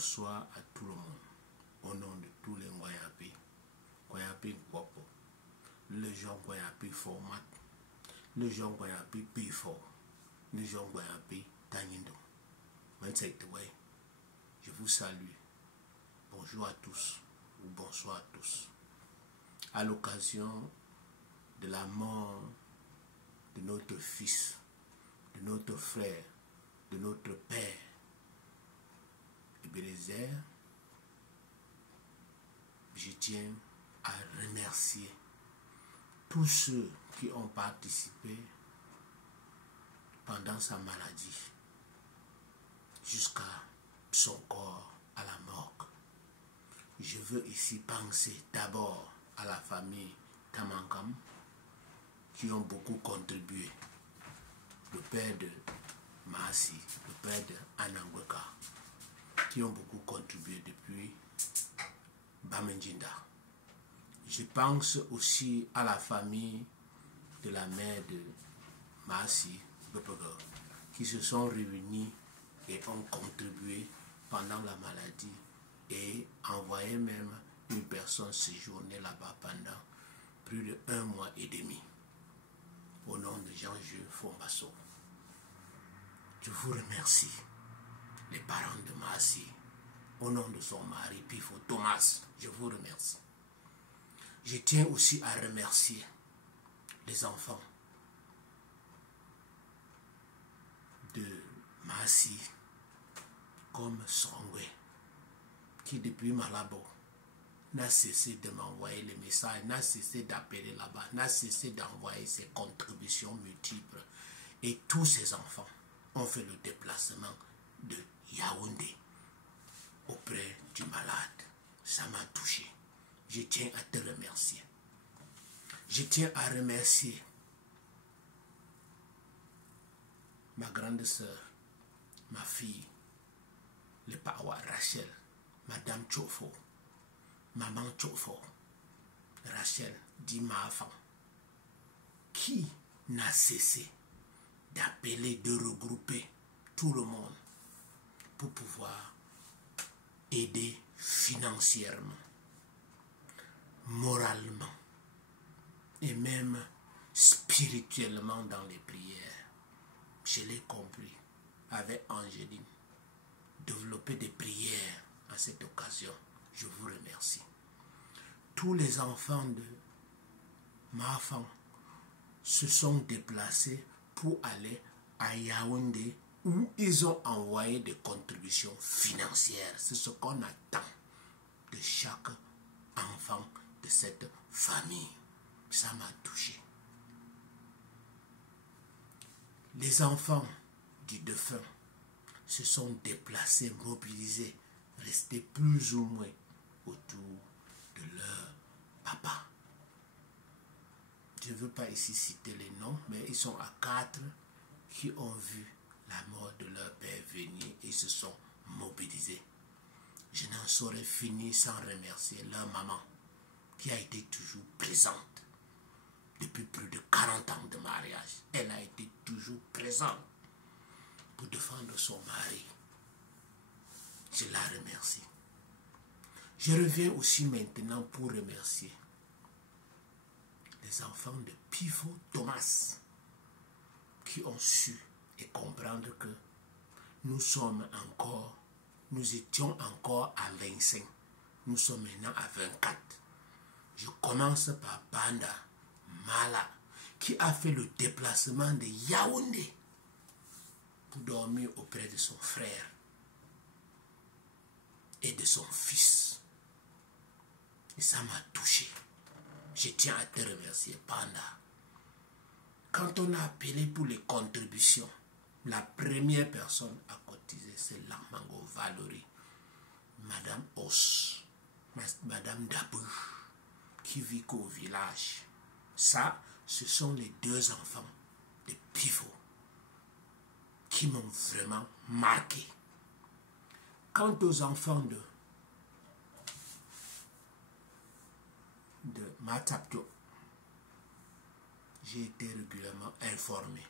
bonsoir à tout le monde. Au nom de tous les Ngoyapi, Ngoyapi Kwopo, le gens Ngoyapi format, le gens Ngoyapi P4, le gens Ngoyapi Tanindo. Je vous salue. Bonjour à tous ou bonsoir à tous. À l'occasion de la mort de notre fils, de notre frère, de notre père, Ebenezer, je tiens à remercier tous ceux qui ont participé pendant sa maladie jusqu'à son corps à la morgue. Je veux ici penser d'abord à la famille Tamankam qui ont beaucoup contribué. Le père de Maasi, le père de Anangweka, qui ont beaucoup contribué depuis Bamenjinda. Je pense aussi à la famille de la mère de Maasi, qui se sont réunis et ont contribué pendant la maladie et envoyé même une personne séjourner là-bas pendant plus de 1 mois et demi. Au nom de Jean-Jules Fombasso, je vous remercie, les parents de Maasi, au nom de son mari Pifo Thomas, je vous remercie. Je tiens aussi à remercier les enfants de Maasi, comme Songwe, qui depuis Malabo n'a cessé de m'envoyer les messages, n'a cessé d'appeler là-bas, n'a cessé d'envoyer ses contributions multiples. Et tous ces enfants ont fait le déplacement de Yaoundé auprès du malade. Ça m'a touché. Je tiens à te remercier. Je tiens à remercier ma grande sœur, ma fille, le Pawa Rachel, Madame Chofo, Maman Chofo, Rachel dit ma enfant, qui n'a cessé d'appeler, de regrouper tout le monde pour pouvoir aider financièrement, moralement et même spirituellement dans les prières. Je l'ai compris avec Angéline. Développer des prières à cette occasion. Je vous remercie. Tous les enfants de ma femme se sont déplacés pour aller à Yaoundé où ils ont envoyé des contributions financières. C'est ce qu'on attend de chaque enfant de cette famille. Ça m'a touché. Les enfants du défunt se sont déplacés, mobilisés, restés plus ou moins autour de leur papa. Je ne veux pas ici citer les noms, mais ils sont à 4 qui ont vu la mort de leur père venir et se sont mobilisés. Je n'en saurais finir sans remercier leur maman qui a été toujours présente depuis plus de 40 ans de mariage. Elle a été toujours présente pour défendre son mari. Je la remercie. Je reviens aussi maintenant pour remercier les enfants de Pifo Thomas qui ont su et comprendre que nous étions encore à 25. Nous sommes maintenant à 24. Je commence par Banda Mala qui a fait le déplacement de Yaoundé pour dormir auprès de son frère et de son fils. Et ça m'a touché. Je tiens à te remercier, Panda. Quand on a appelé pour les contributions, la première personne à cotiser, c'est Lamango Valerie, Madame Os, Madame Dabou, qui vit qu'au village. Ça, ce sont les 2 enfants de Pifo qui m'ont vraiment marqué. Quant aux enfants de Matapto, j'ai été régulièrement informé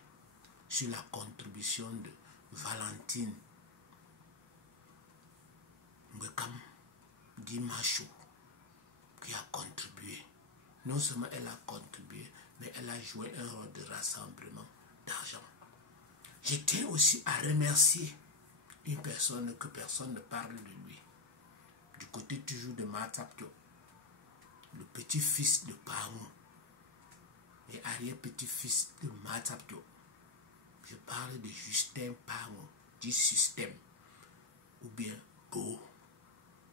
sur la contribution de Valentine Mbekam dit Macho, qui a contribué. Non seulement elle a contribué, mais elle a joué un rôle de rassemblement d'argent. Je tiens aussi à remercier une personne que personne ne parle de lui. Du côté toujours de Matapto, le petit-fils de Pamou et arrière-petit-fils de Matapto. Je parle de Justin Pamou, du système, ou bien Go,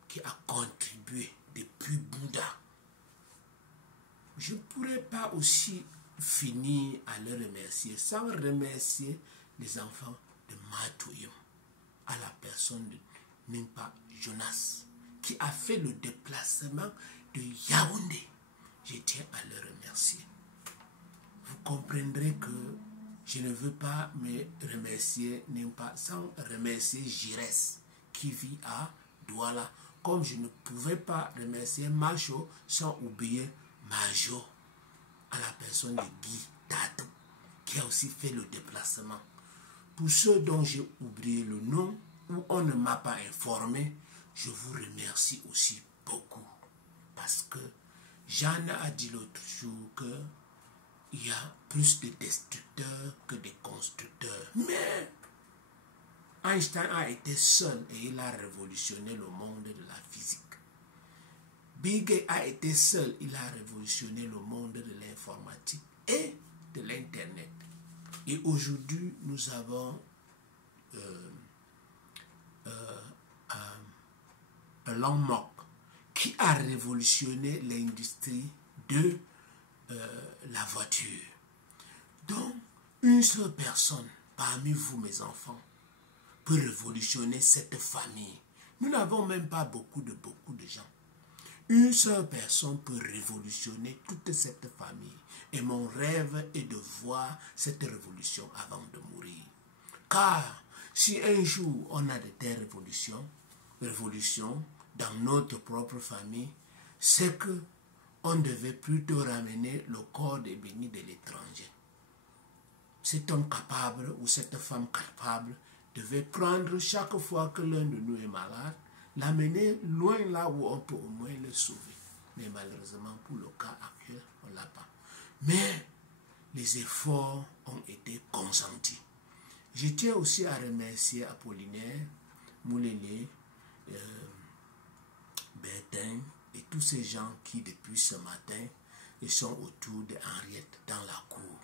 qui a contribué depuis Bouddha. Je ne pourrais pas aussi finir à le remercier sans remercier les enfants de Matouyom, à la personne de Nimpa Jonas, qui a fait le déplacement de Yaoundé. Je tiens à le remercier. Vous comprendrez que je ne veux pas me remercier Nimpa sans remercier Jires, qui vit à Douala, comme je ne pouvais pas remercier Macho sans oublier Majo, à la personne de Guy Tatou, qui a aussi fait le déplacement. Pour ceux dont j'ai oublié le nom ou on ne m'a pas informé, je vous remercie aussi beaucoup. Parce que Jeanne a dit l'autre jour qu'il y a plus de destructeurs que de constructeurs. Mais Einstein a été seul et il a révolutionné le monde de la physique. Bill Gates a été seul, il a révolutionné le monde de l'informatique et de l'Internet. Et aujourd'hui, nous avons Elon Musk qui a révolutionné l'industrie de la voiture. Donc, une seule personne parmi vous, mes enfants, peut révolutionner cette famille. Nous n'avons même pas beaucoup de gens. Une seule personne peut révolutionner toute cette famille. Et mon rêve est de voir cette révolution avant de mourir. Car si un jour on a de telles révolutions dans notre propre famille, c'est que on devait plutôt ramener le corps des bénis de l'étranger. Cet homme capable ou cette femme capable devait prendre chaque fois que l'un de nous est malade, l'amener loin là où on peut au moins le sauver. Mais malheureusement, pour le cas actuel, on ne l'a pas. Mais les efforts ont été consentis. Je tiens aussi à remercier Apollinaire, Moulélé, Bertin et tous ces gens qui, depuis ce matin, sont autour d'Henriette dans la cour.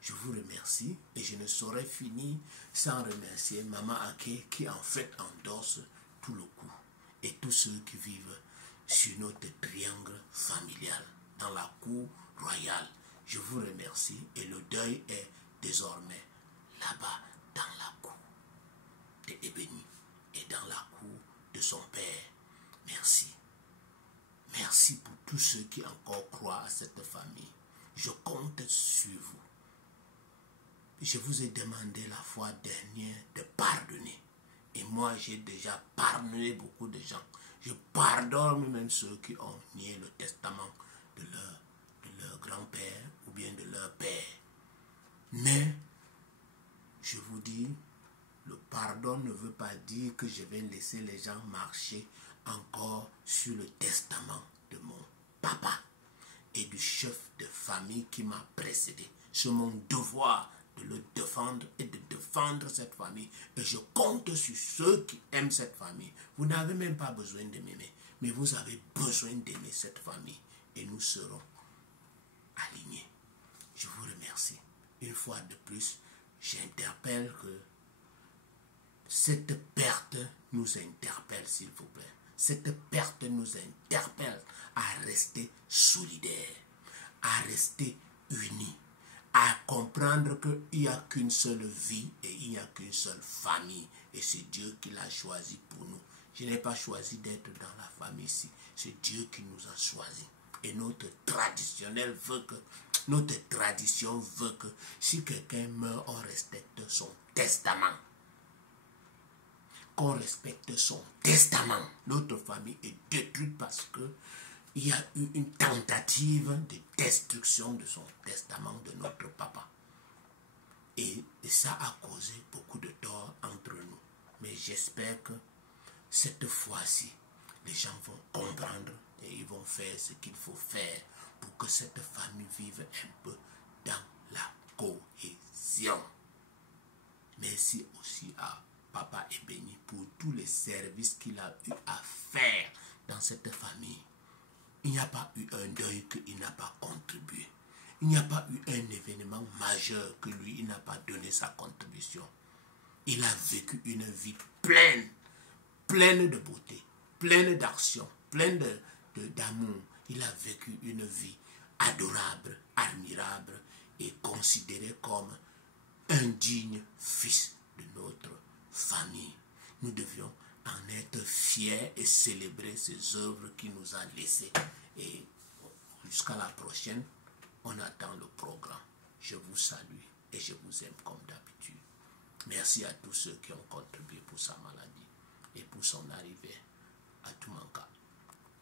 Je vous remercie et je ne saurais finir sans remercier Maman Ake qui en fait endosse tout le coup. Et tous ceux qui vivent sur notre triangle familial dans la cour royale. Je vous remercie et le deuil est désormais là-bas dans la cour de Ebeni et dans la cour de son père. Merci. Merci pour tous ceux qui encore croient à cette famille. Je compte sur vous. Je vous ai demandé la fois dernière de pardonner. Et moi, j'ai déjà pardonné beaucoup de gens. Je pardonne même ceux qui ont nié le testament de leur grand-père ou bien de leur père. Mais, je vous dis, le pardon ne veut pas dire que je vais laisser les gens marcher encore sur le testament de mon papa et du chef de famille qui m'a précédé. C'est mon devoir de le défendre et de défendre cette famille. Et je compte sur ceux qui aiment cette famille. Vous n'avez même pas besoin de m'aimer, mais vous avez besoin d'aimer cette famille. Et nous serons alignés. Je vous remercie. Une fois de plus, j'interpelle que cette perte nous interpelle, s'il vous plaît. Cette perte nous interpelle à rester solidaires, à rester unis, à comprendre qu'il n'y a qu'une seule vie et il n'y a qu'une seule famille. Et c'est Dieu qui l'a choisi pour nous. Je n'ai pas choisi d'être dans la famille ici. C'est Dieu qui nous a choisis. Et notre tradition veut que si quelqu'un meurt, on respecte son testament. Qu'on respecte son testament. Notre famille est détruite parce que il y a eu une tentative de destruction de son testament de notre papa. Et ça a causé beaucoup de tort entre nous. Mais j'espère que cette fois-ci, les gens vont comprendre et ils vont faire ce qu'il faut faire pour que cette famille vive un peu dans la cohésion. Merci aussi à Papa Ebeni pour tous les services qu'il a eu à faire dans cette famille. Il n'y a pas eu un deuil qu'il n'a pas contribué. Il n'y a pas eu un événement majeur que lui, il n'a pas donné sa contribution. Il a vécu une vie pleine, pleine de beauté, pleine d'action, pleine d'amour. Il a vécu une vie adorable, admirable et considéré comme un digne fils de notre famille. Nous devions en être fiers et célébrer ces œuvres qu'il nous a laissées. Et jusqu'à la prochaine, on attend le programme. Je vous salue et je vous aime comme d'habitude. Merci à tous ceux qui ont contribué pour sa maladie et pour son arrivée